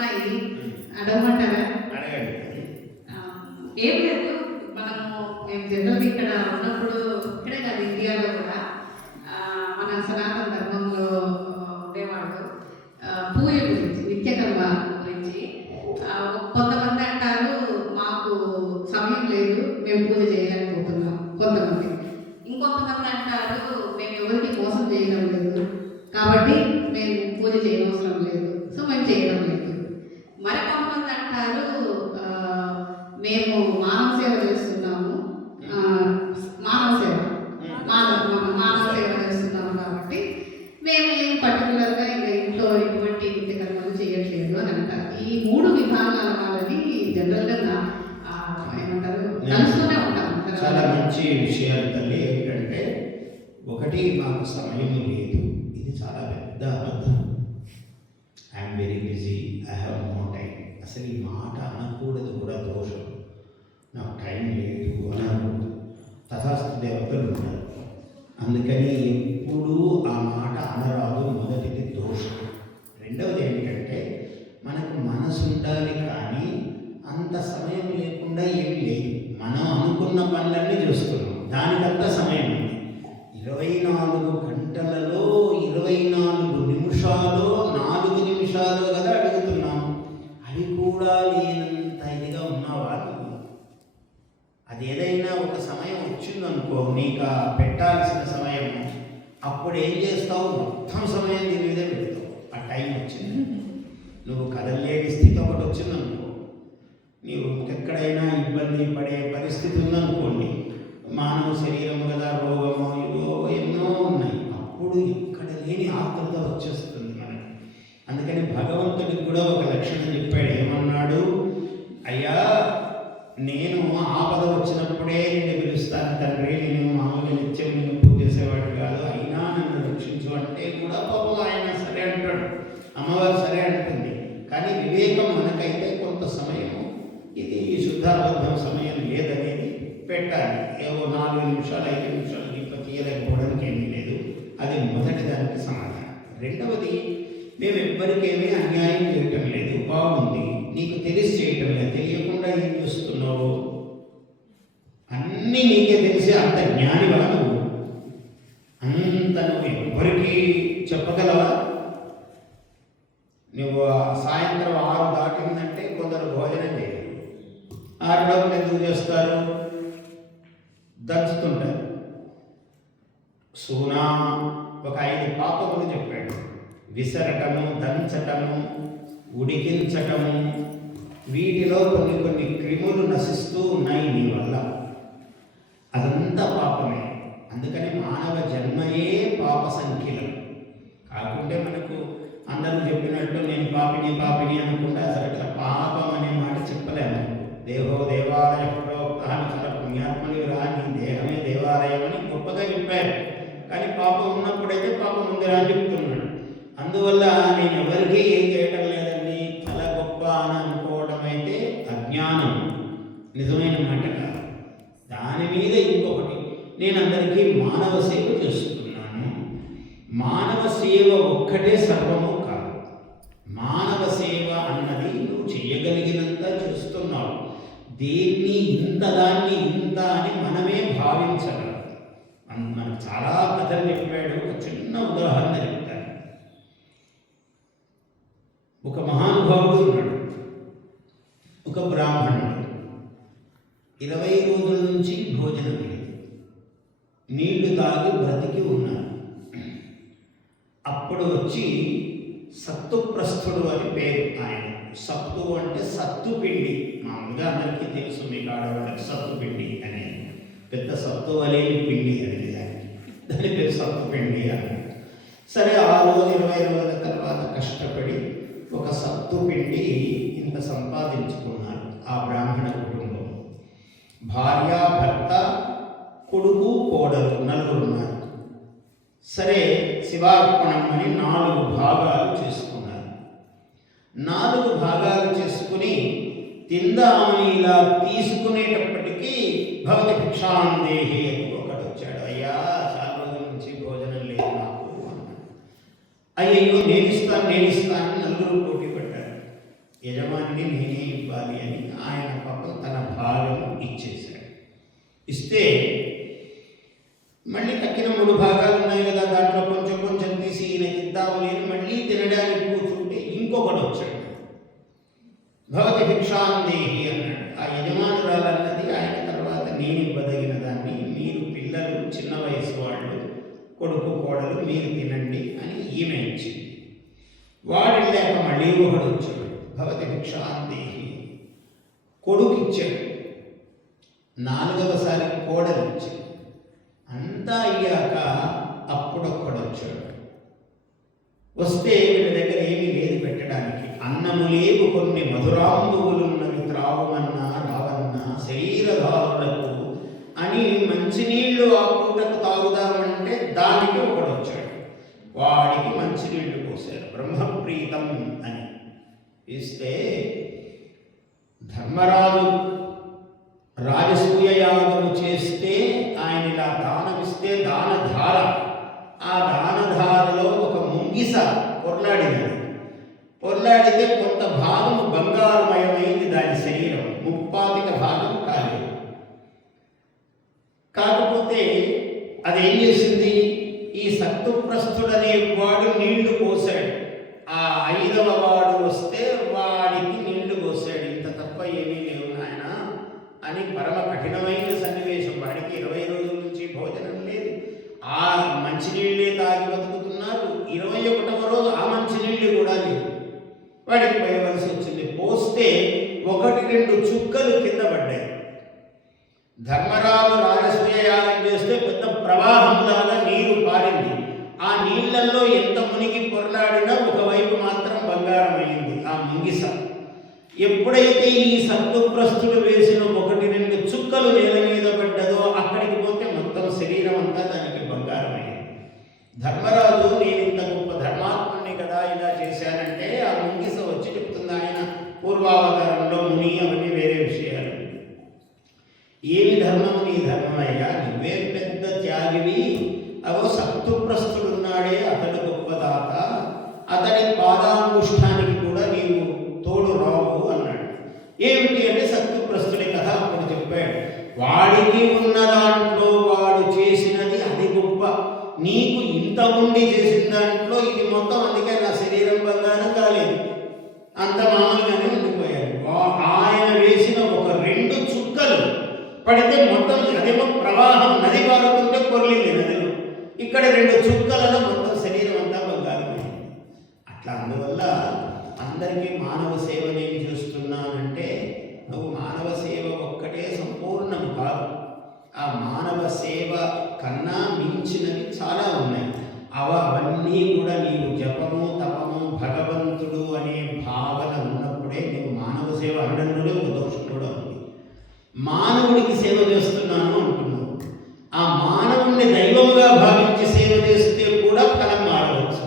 ఉన్నాయి, అడగమంటారా? అడగండి. ఏం లేదు, మేము జనరల్గా ఇక్కడ ఉన్నప్పుడు, ఇక్కడే కాదు ఇండియాలో కూడా మన సనాతన ధర్మంలో ఉండేవాళ్ళు పూజ గురించి, నిత్యకర్మ గురించి కొంతమంది అంటారు మాకు సమయం లేదు, మేము పూజ చేయలేకపోతున్నాం. కొంతమంది ఇంకొంతమంది అంటారు మేము ఎవరికి మోసం చేయడం లేదు కాబట్టి మేము పూజ చేయనవసరం లేదు, సో మేము చేయడం లేదు. మరి కొంతమంది అంటారు మేము మానవ సేవ చేస్తున్నాము, మానవ సేవ చేస్తున్నాము కాబట్టి మేము ఏం పర్టికులర్గా ఇంకా ఇంట్లో ఎటువంటి నిత్య కర్మలు చేయట్లేదు అని అంటారు. ఈ 3 విధానాల వాళ్ళని జనరల్గా ఏమంటారు కలుస్తూనే ఉంటాం. చాలా మంచి విషయాలు తల్లి. ఏంటంటే ఒకటి, మాకు సమయం లేదు, ఇది చాలా పెద్ద అబద్ధం. I'm very busy, I have no time. అసలు ఈ మాట అనకూడదు కూడా, దోషం. నాకు టైం లేదు అనకూడదు. తథాస్తు దేవతలు ఉన్నారు, అందుకని ఎప్పుడూ ఆ మాట అనరాదు. మొదటిది దోషం. రెండవది ఏంటంటే మనకు మనసు ఉండాలి, కానీ అంత సమయం లేకుండా ఏం లేదు. మనం అనుకున్న పనులన్నీ చూస్తున్నాం, దానికంతా సమయం ఉంది. 24 గంటలలో 24 నిమిషాలు 4 నిమిషాలు కదా అడుగుతున్నాం. అవి కూడా లేనంత ఇదిగా ఉన్నవాళ్ళు. అది ఏదైనా ఒక సమయం వచ్చిందనుకో, నీకు పెట్టాల్సిన సమయం, అప్పుడు ఏం చేస్తావు? మొత్తం సమయం దీని మీదే పెడతావు. ఆ టైం వచ్చింది, నువ్వు కదలలేని స్థితి ఒకటి వచ్చిందనుకో, నీవు ఎక్కడైనా ఇబ్బంది పడే పరిస్థితి ఉందనుకోండి, మానవ శరీరం కదా, రోగమో ఇవో ఎన్నో ఉన్నాయి, అప్పుడు ఎక్కడ లేని ఆత్రుత వచ్చేస్తుంది మనకి. అందుకని భగవంతుడికి కూడా ఒక లక్షణం చెప్పాడు. ఏమన్నాడు? అయ్యా, నేను ఆపద వచ్చినప్పుడే నిన్ను పిలుస్తాను తండ్రి, నేను మామూలుగా నిత్యం నిన్ను పూజ చేసేవాడు కాదు, అయినా నన్ను రక్షించు అంటే కూడా పాపం ఆయన సరే అంటాడు, అమ్మవారు సరే అంటుంది. కానీ వివేకం మనకైతే కొంత సమయం, ఇది శుద్ధాబద్ధం సమయం లేదనేది పెట్టాలి. ఏవో 4 నిమిషాలు 5 నిమిషాలు దీంట్లో తీయలేకపోవడానికి ఏమీ లేదు. అది మొదటి దానికి సమాధానం. రెండవది, మేము ఎవ్వరికేమీ అన్యాయం చేయటం లేదు, బాగుంది. నీకు తెలిసి చేయటం లేదు, తెలియకుండా ఏం చేస్తున్నావు? అన్నీ నీకే తెలిసి అంత జ్ఞానివా నువ్వు? అంత నువ్వు ఎవ్వరికి చెప్పగలవా? నువ్వు సాయంత్రం 6 దాటిందంటే కొందరు భోజనం చేయరు. 6 ఎందుకు చేస్తారు? దంచుతుంటారు. సూనా ఒక 5 పాపములు చెప్పాడు: విసరటము, దంచటము, ఉడికించటము. వీటిలో కొన్ని క్రిములు నశిస్తూ ఉన్నాయి నీ వల్ల. అదంతా పాపమే. అందుకని మానవ జన్మయే పాప సంఖ్యలు. కాకుంటే మనకు అందరూ చెప్పినట్టు నేను పాపిని అనుకుంటే అసలు అట్లా పాపం అనే మాట చెప్పలేము. దేహో దేవాలయ ప్రోక్తాన్ని చాలా పుణ్యాత్మని రా, నీ దేహమే దేవాలయం అని గొప్పగా చెప్పారు. కానీ పాపం ఉన్నప్పుడైతే పాపం ఉందిరా అని చెప్తున్నాడు. అందువల్ల నేను ఎవరికీ ఏం చేయటం లేదండి, చాలా గొప్ప అని అనుకోవడం అయితే అజ్ఞానం, నిజమైన మాట కాదు. దాని మీద ఇంకొకటి, నేను అందరికీ మానవ సేవ చేస్తున్నాను. మానవ సేవ ఒక్కటే సర్వము కాదు. మానవ సేవ అన్నది నువ్వు చేయగలిగినంత చేస్తున్నావు. దీన్ని దాన్ని ఇంత అని మనమే భావించగలం. మనకు చాలా కథలు చెప్పాడు. ఒక చిన్న ఉదాహరణ చెప్తాను. ఒక మహానుభావుడు ఉన్నాడు, ఒక బ్రాహ్మణుడు. 20 రోజుల నుంచి భోజనం లేదు, నీళ్లు తాగి బ్రతికి ఉన్నారు. అప్పుడు వచ్చి సత్తుప్రస్థుడు అని పేరు ఆయన. సత్తు అంటే సత్తు పిండి. మామూలుగా అందరికీ తెలుసు, మీకు ఆడవాళ్ళకి సత్తు పిండి అనేది పెద్ద సత్తు అలేని పిండి అనేది, దాని పేరు సత్తు పిండి అని. సరే, ఆ రోజు 20 రోజుల తర్వాత కష్టపడి ఒక సత్తు పిండి ఇంత సంపాదించుకున్నారు ఆ బ్రాహ్మణ కుటుంబం. భార్య, భర్త, కొడుకు, కోడలు, 4 ఉన్నారు. సరే, శివార్పణం అని 4 భాగాలు చేసుకున్నారు. 4 భాగాలు చేసుకుని తిందామని ఇలా తీసుకునేటప్పటికీ భవతి భిక్షాందేహి అని ఒకడు వచ్చాడు. అయ్యా, చాలా రోజుల నుంచి భోజనం లేదు నాకు అన్నాడు. అయ్యో, నేను ఇస్తాను 4 పోటీ పడ్డారు. ఇస్తే మళ్ళీ తక్కిన 3 భాగాలు ఉన్నాయి కదా, దాంట్లో కొంచెం కొంచెం తీసి ఈయనకి ఇద్దామని మళ్ళీ తినడానికి కూర్చుంటే ఇంకొకడు వచ్చాడు. భవతి భిక్షాందేహి అన్నాడు. ఆ యజమానురాలు అన్నది ఆయన తర్వాత నేను ఇవ్వదగిన దాన్ని, మీరు పిల్లలు చిన్న వయసు వాళ్ళు, కొడుకు కోడలు మీరు తినండి అని ఈమె ఇచ్చింది. వాడు వెళ్ళాక మళ్ళీ ఒకడు వచ్చాడు. భవతి భిక్షాందేహి కొడుకు ఇచ్చాడు. 4వసారి కోడలు ఇచ్చింది. అంతా అయ్యాక అప్పుడొక్కడు వచ్చాడు. వస్తే వీళ్ళ దగ్గర ఏమీ లేదు పెట్టడానికి. అన్నము లేవు కొన్ని మధురాంబువులున్నవి త్రావుమన్నా రావన్నా శరీరధారులకు అని మంచినీళ్ళు ఆ పూటకు తాగుదామంటే దానికి ఒకడు వచ్చాడు. వాడికి మంచినీళ్లు పోశారు. బ్రహ్మప్రీతం అని ఇస్తే ధర్మరాజు రాజసూయ యాగము చేస్తే ఆయన ఇలా దానమిస్తే దానధార, ఆ దానధారలో ఒక ముంగిస పొర్లాడితే కొంత భాగం బంగారుమయమైంది దాని శరీరం, 35 భాగం కాలేదు. కాకపోతే అదేం చేసింది, ఈ సత్తుప్రస్థుడనే వాడు నీళ్లు పోసాడు. ఆ 5వ వాడు వస్తే వాడికి నీళ్లు పోసాడు. ఇంత తప్ప ఏమీ లేవు నాయన అని పరమ కఠినమైన సన్నివేశం. వాడికి 20 రోజుల నుంచి భోజనం లేదు, ఆ మంచినీళ్ళే తాగి బతుకుతున్నారు. 21వ రోజు ఆ మంచినీళ్ళు కూడా లేవు. వాడికి పోయవలసి వచ్చింది. పోస్తే 1-2 చుక్కలు కింద పడ్డాయి. ధర్మరాజు రాజసూయ యాగం చేస్తే పెద్ద ప్రవాహంలాగా నీరు పారింది. ఆ నీళ్లలో ఎంత మునిగి పొరలాడినా ఒకవైపు మాత్రం బంగారం అయింది ఆ ముంగిస. ఎప్పుడైతే ఈ సత్తుప్రస్థుడు వేసిన 1-2 చుక్కలు నేల మీద పడ్డదో అక్కడికి పోతే మొత్తం శరీరం అంతా దానికి బంగారం అయింది. ధర్మరాజు నేను ఇంత గొప్ప ధర్మాత్ముని కదా ఇలా చేశానంటే ఆ ముంగిస వచ్చి చెప్తుంది, ఆయన పూర్వావతారంలో ముని, అవన్నీ వేరే విషయాలు. ఏమి ధర్మము నీ ధర్మమయ్యా, నువ్వే పెద్ద త్యాగివి. అవో సత్తుప్రస్థుడున్నాడే అతడు గొప్పదాత, అతడి పాదాంగుష్ఠానికి కూడా నీవు తోడు రావు అన్నాడు. ఏమిటి అంటే సత్తుప్రస్థుడి కథ అప్పుడు చెప్పాడు. వాడికి ఉన్న దాంట్లో వాడు చేసినది అది గొప్ప, నీకు ఇంత ఉండి చేసిన దాంట్లో ఇది మొత్తం, అందుకే నా శరీరం బంగారం కాలేదు, అంత మామూలుగానే ఉండిపోయాడు. ఆయన వేసిన 1-2 చుక్కలు పడితే మొత్తం అదేమో ప్రవాహం నది పారుతుంటే పొర్లింది నదిలో, ఇక్కడ 2 చుక్కలలో మొత్తం శరీరం అంతా బంగారమైంది. అట్లా అందువల్ల అందరికీ మానవ సేవ నేను చేస్తున్నానంటే నువ్వు మానవ సేవ ఒక్కటే సంపూర్ణం కాదు. ఆ మానవ సేవ కన్నా మించినవి చాలా ఉన్నాయి. అవన్నీ కూడా నీవు జపము తపము భగవంతుడు అనే భావన ఉన్నప్పుడే నీవు మానవ సేవ అనడంలోనే ఒక దోషం కూడా ఉంది. మానవుడికి సేవ చేస్తున్నాను అంటున్నావు, ఆ మానవుణ్ణి దైవముగా భావించి సేవ చేస్తే కూడా ఫలం మారవచ్చు.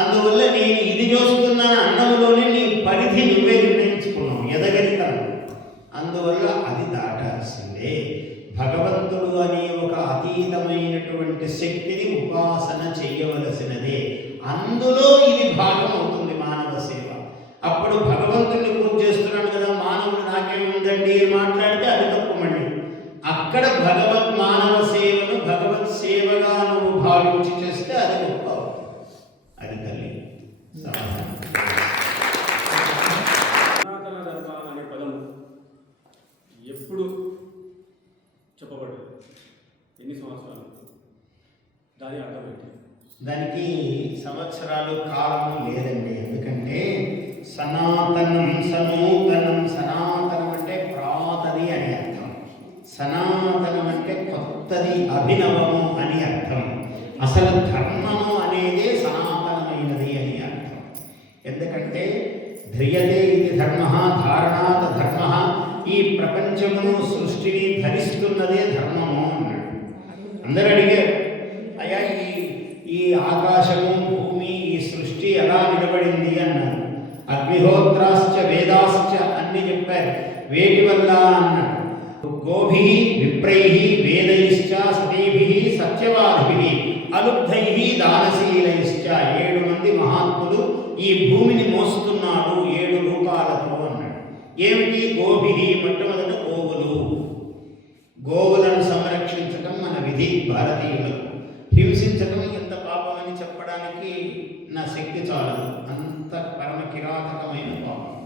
అందువల్ల నేను ఇది చేస్తున్నాను అన్నములోనే నీ పరిధి నువ్వే నిర్ణయించుకున్నావు, ఎదగలితాను. అందువల్ల అది దాటాల్సిందే. భగవంతుడు అనే ఒక అతీతమైనటువంటి శక్తిని ఉపాసన చేయవలసినదే. అందులో ఇది భాగం అవుతుంది మానవ సేవ. అప్పుడు భగవంతుడిని పూజ చేస్తున్నాడు కదా, మానవుడు నాకేముందండి మాట్లాడితే అది తప్పు. మళ్ళీ అక్కడ భగవత్ మానవ సేవను భగవత్ సేవగా నువ్వు భావించి చేస్తే అది గొప్ప. అది తల్లి సనాతన ధర్మ అనే పదం ఎప్పుడు చెప్పబడ్డది, ఎన్ని సంవత్సరాలు, దాని అర్థం ఏంటి? దానికి సంవత్సరాలు కాలము లేదండి. ఎందుకంటే సనాతనం సనూతనం, సనాతనం అంటే ప్రాతది అని అర్థం, సనాతనం అంటే కొత్తది అభినవము అని అర్థం. అసలు ధర్మము అనేదే సనాతనమైనది అని అర్థం. ఎందుకంటే ధ్రియతే ఇది ధర్మ ధారణాత్ ధర్మ, ఈ ప్రపంచమును సృష్టిని ధరిస్తున్నదే ధర్మము అన్నాడు. అందరూ అడిగారు, అయ్యా ఈ ఆకాశము భూమి ఈ సృష్టి ఎలా నిలబడింది అన్నారు. అగ్నిహోత్రాశ్చ వేదాశ్చ అన్ని చెప్పారు. వేటి వల్ల అన్నాడు. గోభి విప్రై వేదైశ్చ సతీభి సత్యవాదిభి అలుబ్ధై దానశీలైశ్చ, 7 మంది మహాత్ములు ఈ భూమిని మోస్తున్నారు 7 రూపాలతో అన్నాడు. ఏమిటి? గోభి, మొట్టమొదట గోవులను బుద్ధి భారతీయులకు. హింసించడం ఎంత పాపమని చెప్పడానికి నా శక్తి చాలదు, అంత పరమ కిరాతకమైన పాపం.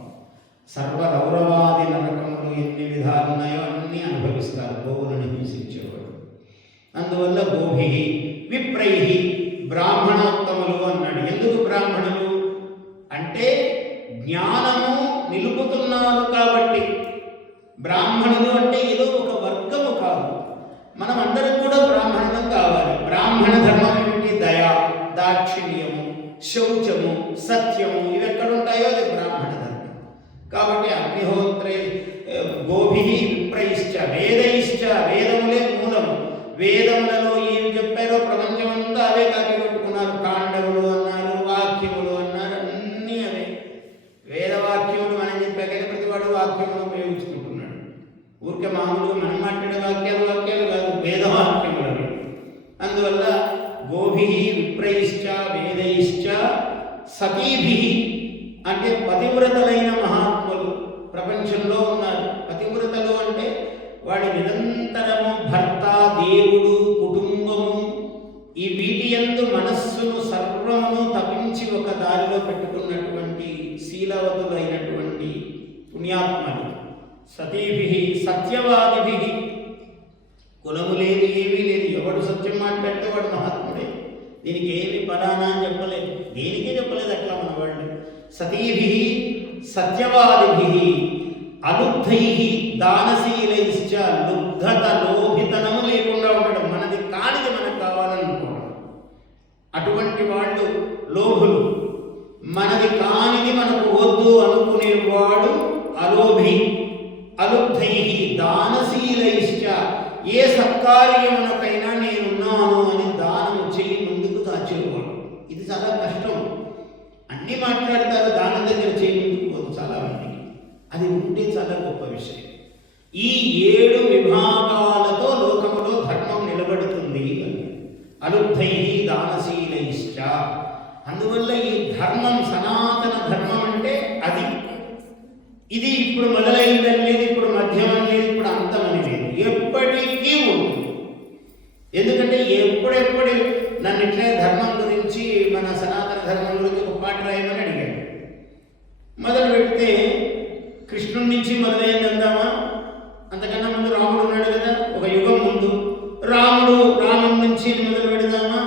సర్వరౌరవాది నరకములు ఎన్ని విధాలు ఉన్నాయో అన్నీ అనుభవిస్తారు గోవులను హింసించేవాడు. అందువల్ల గోభి విప్రై బ్రాహ్మణోత్తములు అన్నాడు. ఎందుకు బ్రాహ్మణులు అంటే జ్ఞానము నిలుపుతున్నారు కాబట్టి. బ్రాహ్మణులు అంటే ఏదో ఒక వర్గము కాదు, మనం అందరం కూడా బ్రాహ్మణులం కావాలి. బ్రాహ్మణ ధర్మం ఏమిటి? దయ, దాక్షిణ్యము, శౌచము, సత్యము, ఇవి ఎక్కడుంటాయో అది బ్రాహ్మణ ధర్మం. కాబట్టి అగ్నిహోత్రే గోభి విప్రైశ్చ వేదైశ్చ, వేదములే మూలము. వేదములలో ఏమి చెప్పారో ప్రపంచమంతా అవే కాపీ కొట్టుకున్నారు. కాండవులు అన్నారు, వాక్యములు అన్నారు, అన్నీ అవే. వేదవాక్యములు మనం చెప్పాక ప్రతివాడు వాక్యములు ఉపయోగించుకుంటున్నాడు. ఊరికే మామూలుగా మనం మాట్లాడే వాక్యాలు కాదు, వేదవాక్యములు అవి. అందువల్ల గోభి విప్రైశ్చ వేదైశ్చ సతీభి అంటే పతివ్రతలైన మహాత్ములు ప్రపంచంలో ఉన్నారు. పతివ్రతలు అంటే వాడి నిరంతరము భర్త, దేవుడు, కుటుంబము, ఈ వీటి యందు మనస్సును సర్వమును తపించి ఒక దారిలో పెట్టుకున్నటువంటి శీలవతులైనటువంటి పుణ్యాత్మలు. సతీభి సత్యవాదిభి, కులము లేదు, ఏమీ లేదు. ఎవడు సత్యం మాట్లాడితే వాడు మహాత్ముడే. దీనికి ఏమి పలానా అని చెప్పలేదు, దేనికే చెప్పలేదు అట్లా మన వాళ్ళు. సతీభి సత్యవాదిభి అలుబ్ధై దానశీలైశ్చ, లుబ్ధత లోభితనము లేకుండా ఉండడం, మనది కానిది మనకు కావాలనుకోవడం. అటువంటి వాళ్ళు లోభులు. మనది కానిది మనకు వద్దు అనుకునేవాడు అలోభి. అలుబ్ధై దానశీలైశ్చ, ఏ సత్కార్యమునకైనా నేనున్నాను అని దానము చేయి ముందుకు దాచేవాడు. ఇది చాలా కష్టం. అన్నీ మాట్లాడతారు, దానం దగ్గర చేయి ముందుకు పోదు చాలా మందికి. అది ఉంటే చాలా గొప్ప విషయం. ఈ 7 విభాగాలతో లోకములో ధర్మం నిలబడుతుంది. అలుబ్ధై దానశీలైశ్చ. అందువల్ల ఈ ధర్మం సనాతన ధర్మం అంటే అది. ఇది ఇప్పుడు మొదలైందని లేదు, ఇప్పుడు మధ్యమని లేదు, ఇప్పుడు అంతమని లేదు, ఎప్పటికీ ఉంటుంది. ఎందుకంటే ఎప్పుడెప్పుడు నన్ను ఇట్లే ధర్మం గురించి, మన సనాతన ధర్మం గురించి ఒక పాట రాయమని అడిగాడు. మొదలు పెడితే కృష్ణుడి నుంచి మొదలైంది అందామా? అంతకన్నా ముందు రాముడు ఉన్నాడు కదా, ఒక యుగం ముందు. రాముడి నుంచి మొదలు పెడదామా?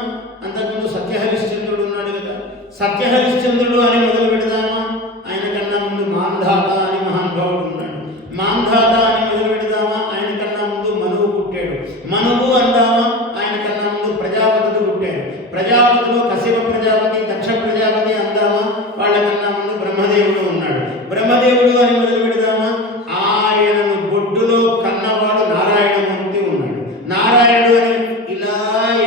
అంతకుముందు సత్యహరిశ్చంద్రుడు ఉన్నాడు కదా, సత్యహరిశ్చంద్రుడు అని మొదలు పెడదామా? ఆయన కన్నా ముందు మాంధాత అని మహానుభావుడు ఉన్నాడు. మాంధాత అని మొదలు పెడదామా? ఆయన కన్నా ముందు మనువు పుట్టాడు. మనువు అందామా? ఆయన కన్నా ముందు ప్రజాపతులు పుట్టాడు. ప్రజాపతులు కశ్యప ప్రజాపతి, దక్ష ప్రజాపతి అందామా? వాళ్ళకన్నా ముందు బ్రహ్మదేవుడు ఉన్నాడు. బ్రహ్మదేవుడు అని మొదలు పెడదామా? ఆయనను బొడ్డులో కన్నవాడు నారాయణమూర్తి ఉన్నాడు. నారాయణుడు అని ఇలా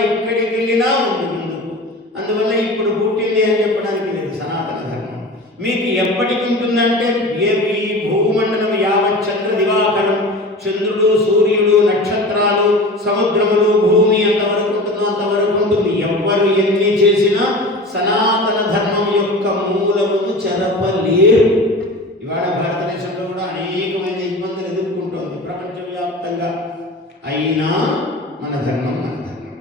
ఎక్కడికి వెళ్ళినా ఉంది ముందుకు. అందువల్ల ఇప్పుడు పుట్టింది అని చెప్పడానికి లేదు సనాతన ధర్మం. మీకు ఎప్పటికి ఉంటుందంటే ఈ భూమండలం యావత్ చంద్ర దివాకరం, చంద్రుడు, సూర్యుడు, నక్షత్రాలు, సముద్రములు, భూమి ఎంతవరకు ఉంటుందో అంతవరకు ఉంటుంది. ఎవ్వరు ఎన్ని చేసినా సనాతన ధర్మం యొక్క మూలమును చెరపలేరు. ఇవాళ భారతదేశంలో కూడా అనేకమైన ఇబ్బందులు ఎదుర్కొంటోంది ప్రపంచవ్యాప్తంగా. అయినా మన ధర్మం మన ధర్మం.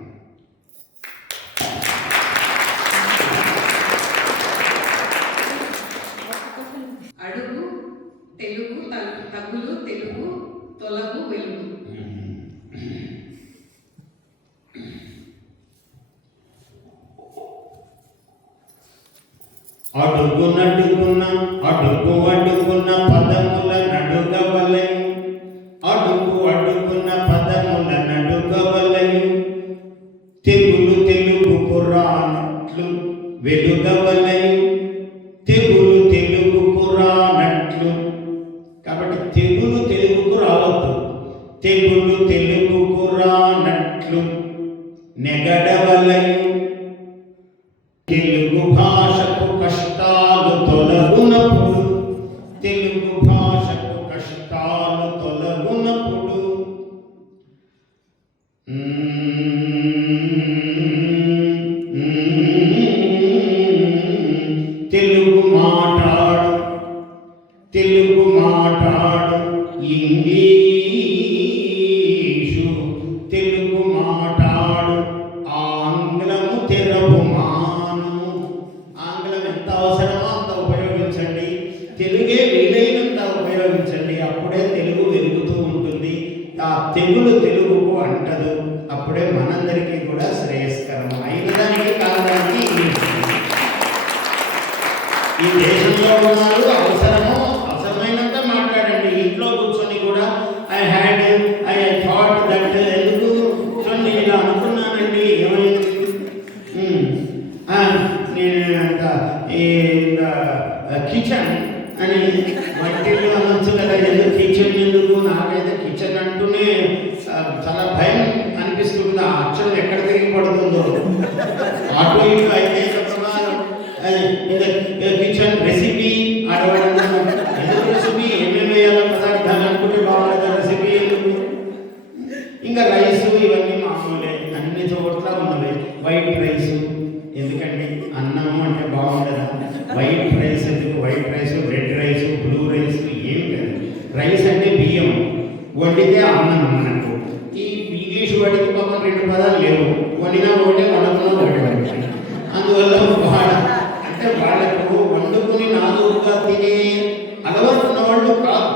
అడుగు తెలుగు, తగులు తెలుగు, తొలగు వెలుగు. అడుగునడుగున అడుగున పదముల నడుగవలై, అడుగున పదముల నడుగవలై, తెగులు తెలుగుకు రానట్లు వెలుగవలై, తెగులు తెలుగుకు రానట్లు. కాబట్టి తెగులు తెలుగుకు రావద్దు, తెగులు తెలుగుకు రానట్లు నెగడవలై, తెలుగు భాషకు కష్టాలు తొలగునప్పుడు, తెలుగు భాషకు కష్టాలు తొలగునప్పుడు, తెలుగు మాట్లాడు, తెలుగు మాట్లాడు ఇంగ్లీషు, తెలుగు మాట్లాడు తెలుగే వీలైనంత ఉపయోగించండి, అప్పుడే తెలుగు వెలుగుతూ ఉంటుంది. ఆ తెగులు తెలుగుకు అంటదు, అప్పుడే మనందరికీ కూడా శ్రేయస్కరం. అయినదానికి కారణానికి ఈ దేశంలో ఉన్నారు, అవసరమైనంత మాట్లాడండి. ఇంట్లో కూర్చొని కూడా ఐ థాట్ దట్ ఎందుకు కూర్చొని ఇలా అనుకున్నానండి, ఏమైంది కిచెన్ అని వంటిల్లు అనొచ్చు కదా, ఎందుకు కిచెన్ ఎందుకు? నాకైతే కిచెన్ అంటూనే చాలా భయం అనిపిస్తుంది. ఆ అక్షరం ఎక్కడ తిరిగి పడుతుందో అటు ఇటు అయితే కిచెన్ రెసిపీ అడగడం, ఎందుకు రెసిపీ, ఏమేమి వేయాలో పదార్థాలు అనుకుంటే బాగుంటుంది, రెసిపీ ఎందుకు? ఇంకా రైస్ ఇవన్నీ మామూలే, అన్ని చోట్ల ఉన్నవి. వైట్ రైస్ ఎందుకండి, అన్నము అంటే బాగుండదా? వైట్ రైస్ ఎందుకు? White rice, red rice, blue rice ఏమి లేదు. రైస్ అంటే బియ్యం, వండితే అన్నం అన్నట్టు. ఈ ఇంగ్లీష్ వాడికి పాపం 2 పదాలు లేవు, వండినా ఒకటే, వండుకున్నా ఒకటే. అందువల్ల అంటే వాళ్ళకు వండుకుని నాలుగుగా తినే అలవాటు ఉన్నవాళ్ళు కాదు,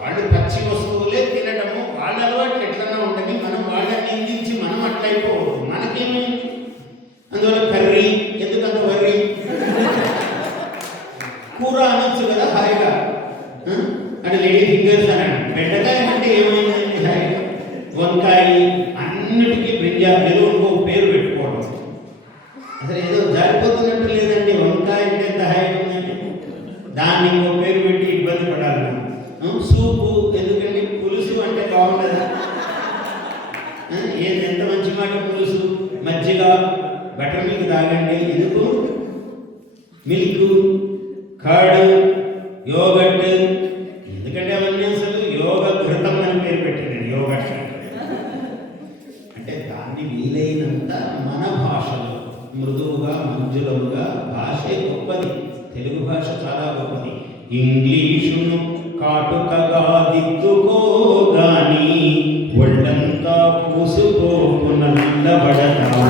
వాళ్ళు పచ్చి వస్తువులే తినడము. వాళ్ళ అలవాట్లు ఎట్లన్నా ఉండని, మనం వాళ్ళని నిందించి మనం అట్లయిపోవద్దు. మనకేమి అందువల్ల కర్రీ ఎందుకంత వర్రీ, కూర అనొచ్చు కదా హాయిగా, అంటే లేడీ ఫింగర్స్ అనండి. బెండకాయ అంటే ఏమైందండి హాయిగా, వంకాయ, అన్నిటికీ బ్రింజాల్ ఏదో ఇంకో పేరు పెట్టుకోవడం. అసలు ఏదో జారిపోతున్నట్టు లేదండి, వంకాయ అంటే ఎంత హాయిగా ఉందండి, దాన్ని ఇంకో పేరు పెట్టి ఇబ్బంది పడాలి. సూపు ఎందుకండి, పులుసు అంటే బాగుండదా? ఏది ఎంత మంచి మాట, పులుసు. మజ్జిగ, బటర్ మిల్క్ తాగండి, ఎందుకు? మిల్క్, కర్డ్, యోగట్, ఎందుకంటే అవన్నీ అసలు యోగ ఘృతం అని పేరు పెట్టండి, యోగట్ అంటే దాన్ని వీలైనంత మన భాషలో మృదువుగా మంజులముగా. భాషే గొప్పది, తెలుగు భాష చాలా గొప్పది. ఇంగ్లీషును కాటుకగా దిద్దుకోగాని ఒళ్ళంతా పూసుకోకు నల్లబడతావు.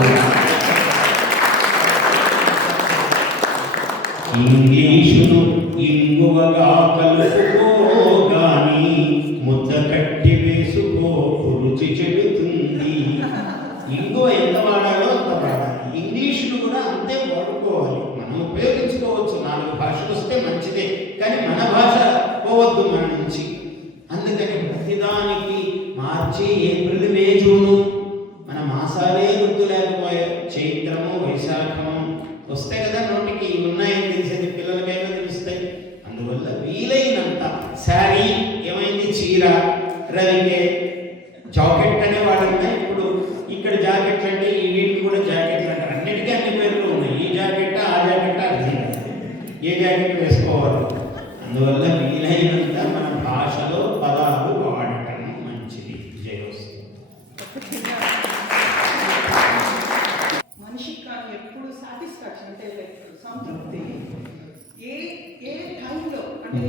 ఇంగ్లీషును ఇంగువగా కలుపుకోగాని ముద్ద కట్టి వేసుకో రుచి చెడుతుంది. ఇంగువ ఎంత వాడాలో అంత వాడాలి, ఇంగ్లీషును కూడా అంతే వాడుకోవాలి. మనం ఉపయోగించుకోవచ్చు, 4 భాషలు వస్తే మంచిదే, కానీ మన భాష పోవద్దు మన నుంచి. అందుకని ప్రతిదానికి మార్చి ఏప్రిల్ మే జూను మన మాసాలే గుర్తు లేకపోయాయి. చైత్రము వైశాఖము వస్తే కదా నోటికి ఉన్నాయని తెలిసేది, పిల్లలకైనా తెలుస్తాయి. అందువల్ల వీలైనంత శారీ ఏమైంది, చీర, రవికే, జాకెట్ అనే వాడు ఉన్నాయి. ఇప్పుడు ఇక్కడ జాకెట్లు అంటే ఈ వీటికి కూడా జాకెట్లు అంటారు, అన్నిటికీ అన్ని పేర్లు ఉన్నాయి. ఈ జాకెట్ ఆ జాకెట్ అర్థం, ఏ జాకెట్ వేసుకోవాలి. అందువల్ల వీలైనంత మన భాషలో పదాలు వాడటం మంచిది. జయోస్తు. మనిషికి కానీ ఎప్పుడు సాటిస్ఫాక్షన్ అంటే సంతృప్తి ఏ టైంలో అంటే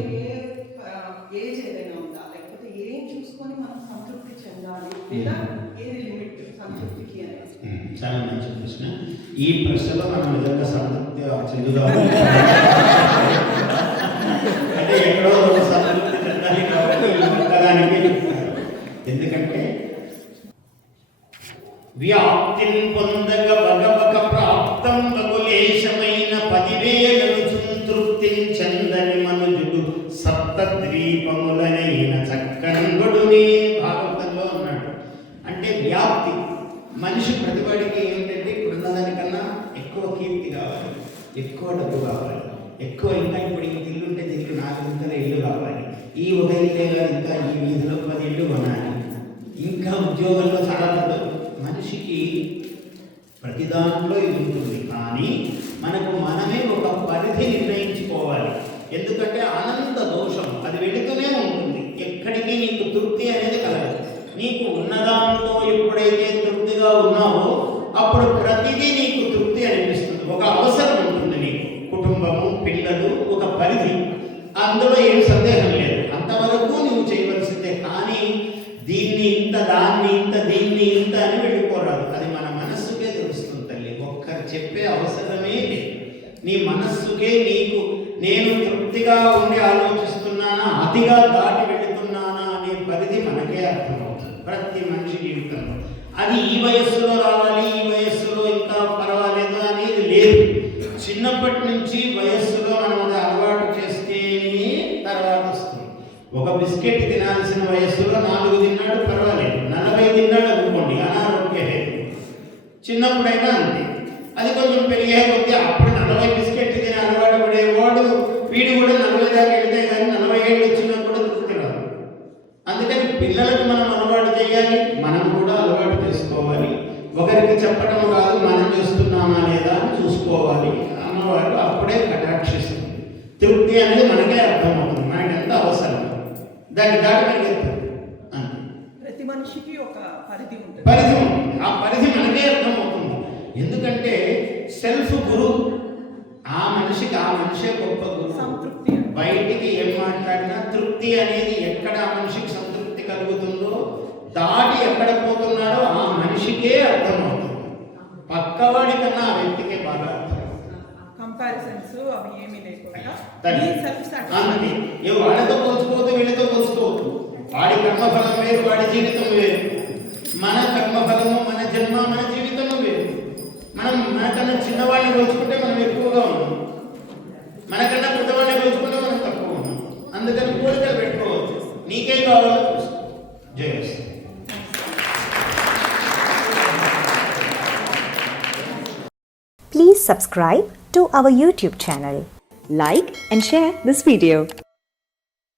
ఏజ్ ఏదైనా ఉందా, లేకపోతే ఏం చూసుకొని మనం సంతృప్తి చెందాలి, లేదా ఏది లిమిట్ సంతృప్తికి అనేది? చాలా మంచి ప్రశ్న. ఈ ప్రశ్నలో మనం నిజంగా సంతృప్తి చెందుదాం అంటే ఎక్కడో సంతృప్తి చెందాలి కాబట్టి దానికి. ఎందుకంటే వ్యాప్తిని పొందగ భగవక ప్రాప్తం బగులేశమైన 10,000 సంతృప్తిని చెందని మనుజుడు సప్తద్వీపములనైన చక్కనంగుడునే భాగవతంలో అన్నాడు. అంటే వ్యాప్తి, మనిషి ప్రతివాడికి ఏంటంటే ఇప్పుడున్నదానికన్నా ఎక్కువ కీర్తి కావాలి, ఎక్కువ డబ్బు కావాలి, ఎక్కువ ఇంకా ఇప్పుడు ఇంక ఇల్లుంటే దీనికి 4 ఇంతల ఇల్లు కావాలి, ఈ ఒక ఇల్లే కాదు ఇంకా ఈ వీధిలో 10 ఇల్లు కొనాలి, ఇంకా ఉద్యోగంలో చాలా పెద్ద. మనిషికి ప్రతి దాంట్లో ఇది ఉంటుంది, కానీ మనకు మనమే ఒక పరిధి నిర్ణయించుకోవాలి. ఎందుకంటే అనంత దోషం అది వెళుతూనే ఉంటుంది, ఎక్కడికి నీకు తృప్తి అనేది కలగదు. నీకు ఉన్నదాంతో ఎప్పుడైతే తృప్తిగా ఉన్నావో అప్పుడు ప్రతిదీ నీకు తృప్తి అనిపిస్తుంది. ఒక అవసరం ఉంటుంది నీకు, కుటుంబము, పిల్లలు, ఒక పరిధి, అందులో ఏం సందేహం లేదు. అంతవరకు నువ్వు చేయవలసిందే. కానీ దీన్ని ఇంత, దాన్ని ఇంత, దీన్ని ఇంత అని వెళ్ళిపోరాదు. అది మన మనస్సుకే తెలుస్తుంది తల్లి. ఒక్కరు చెప్పే అవసరమే లేదు. నీ మనస్సుకే నీకు నేను తృప్తిగా ఉండి ఆలోచిస్తున్నానా, అతిగా దాటి వెళుతున్నానా అనే పరిధి మనకే అర్థమవుతుంది ప్రతి మనిషి జీవితంలో. అది ఈ వయస్సులో రావాలి, ఈ వయస్సులో ఇంకా పర్వాలేదు అనేది లేదు. చిన్నప్పటి నుంచి వయస్సులో మనం అది అలవాటు చేస్తేనే తర్వాత వస్తుంది. ఒక బిస్కెట్ తినాల్సిన వయస్సులో 4 తిన్నాడు పర్వాలేదు, 40 తిన్నాడు అనుకోండి అనారోగ్య హేతు. చిన్నప్పుడైనా అంతే. అది కొంచెం పెరిగే కొద్దీ అప్పుడు 40 బిస్కెట్ తిని అలవాటు పడేవాడు వీడు కూడా 40 దాకా వెళ్తే కానీ 40 ఏళ్ళు వచ్చినా కూడా తృప్తి రాదు. అందుకని పిల్లలకు మనం అలవాటు చేయాలి, మనం కూడా అలవాటు చేసుకోవాలి. ఒకరికి చెప్పడం కాదు, మనం చూస్తున్నామా లేదా అని చూసుకోవాలి. అమ్మవారు అప్పుడే కటాక్షిస్తుంది. తృప్తి అనేది మనకే అర్థమవుతుంది, మనకి ఎంత అవసరం దాన్ని దాటి పరిగెత్తుంది అంతే. ప్రతి మనిషికి ఒక పరిధి ఉంటుంది. పరిధి ఉంటుంది, ఆ పరిధి మనకే అర్థమవుతుంది. ఎందుకంటే సెల్ఫ్ గురు, ఆ మనిషికి ఆ మనిషే గొప్ప గురు. సంతృప్తి బయటికి ఏం మాట్లాడినా తృప్తి అనేది ఎక్కడ ఆ మనిషికి సంతృప్తి కలుగుతుందో, దాటి ఎక్కడ పోతున్నాడో ఆ మనిషికే అర్థమవుతుంది. పక్కవాడి కన్నా ఆ వ్యక్తికే బాగా అర్థం. కంపారిజన్స్ అవి ఏమీ లేకుండా అంతే. సెల్ఫ్ ఏ వాళ్ళతో పోల్చుకోవద్దు, వీళ్ళతో పోల్చుకోవద్దు. వాడి కర్మఫలం వేరు, వాడి జీవితం వేరు. మన కర్మఫలము, మన జన్మ, మన జీవితము వేరు. మనం మనకన్నా చిన్నవాడిని పోల్చుకుంటే మనం ఎక్కువగా ఉన్నాం, మనకన్నా పెద్దవాడిని పోల్చుకుంటే మనం తక్కువ ఉన్నాం. అందుకని పోలికలు పెట్టుకోవచ్చు. నీకే కావాలో చూసుకో. జయస్. Please subscribe to our YouTube channel. Like and share this video.